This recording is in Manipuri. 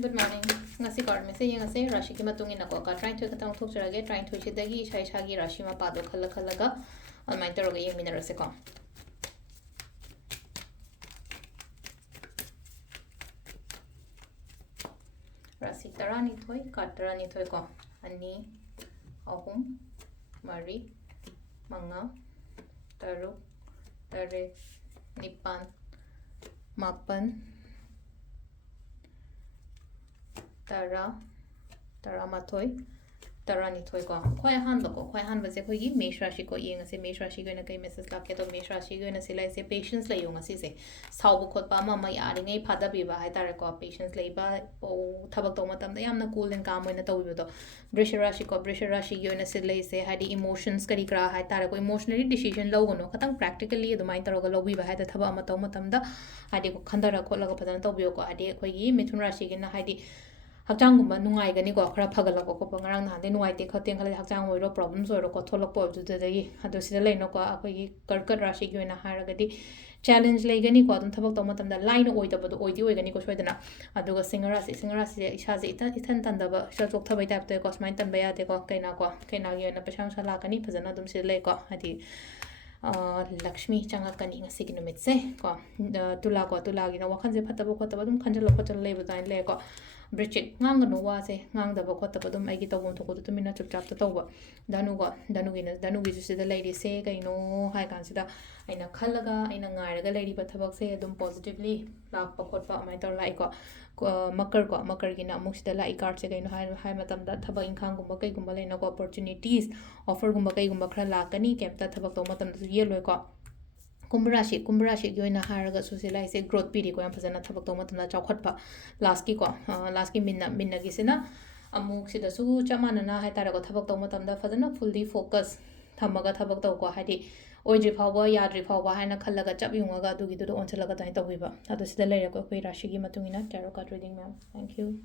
Good morning. Ngasi card me say ngasi Rashi ki matungi na ko ka trying to katang thok charage trying to chidagi chai chagi Rashi ma pado khala khala ga on my taro ga minera se ko. Rashi tarani thoi katarani thoi ko ani ahum mari manga taru tare nipan mapan Tara Mathoi Tarani Thoi ko Khoi Han Bako Khoi Han Base Kogi Mesh Rashi ko Ying se Mesh Rashi going to Mrs. Laketo Mesh Rashi going to say say patience lay yung si se Sau Kot Pama my adding a pada biba Tarako patience labor o Tabatomatam the Yamna cool and calm when the Tobuto Brisha Rashi ko Brisha Rashi going to lay say had the emotions Karikra had Tarako emotionally decision logo no Katang practically the mind Taroga Lobi had the Tabamatomatamda had the Kandara Kolaga Padanto Bioko Ade Kogi Mitun Rashi in the Hadi Hakchangumba nungaigani ko khara phagalako ko pangrang na de nuaite khoteng khale hakchang oiro problems oiro ko tholokpo dudagi adu sida leino ko akoi karkat rashi gi oina haragadi challenge leigani ko adum thabak to matamda line oidabadu oidi oigani ko soidana aduga singarasi isaje ithan tandaba shachok thabai tap to ko smain tanba ya de ko kaina gi oina pashang sala kani phajana dum sida le ko adi Lakshmi changakani ngasi gi numit se ko tula gi na wakhan je phataba ko tabadum khanjal khotal lebu dain le ko Bridget ngang no wa se ngang da ba khot ba dum ai gi tawon to ko tu mina chup chap ta tawba danugi ju the lady se kai no hai kan sida aina khalaga aina ngai raga lady ba thabak se dum positively lak pa khot pa mai tor lai ko makar gi na muk sida lai card se kai no hai matam da thabak inkhang gum ba kai gum ba le na ko opportunities offer gum ba kai gum ba khra lakani kem ta thabak to matam du ye loi ko Kumbarashi gi oina haraga susila ise growth piri ko yam phajana thabak to matna chawkhatpa last ki minna gi sina amuk sida su chamana na hai tara ko thabak to matamda phajana fully focus thamaga thabak to ko hadi oidri phawba yadri phawba haina khallaga chap yunga du gi du onchalaga tai tawiba adu sida leira ko koi rashi gi matungina tarot card reading ma'am thank you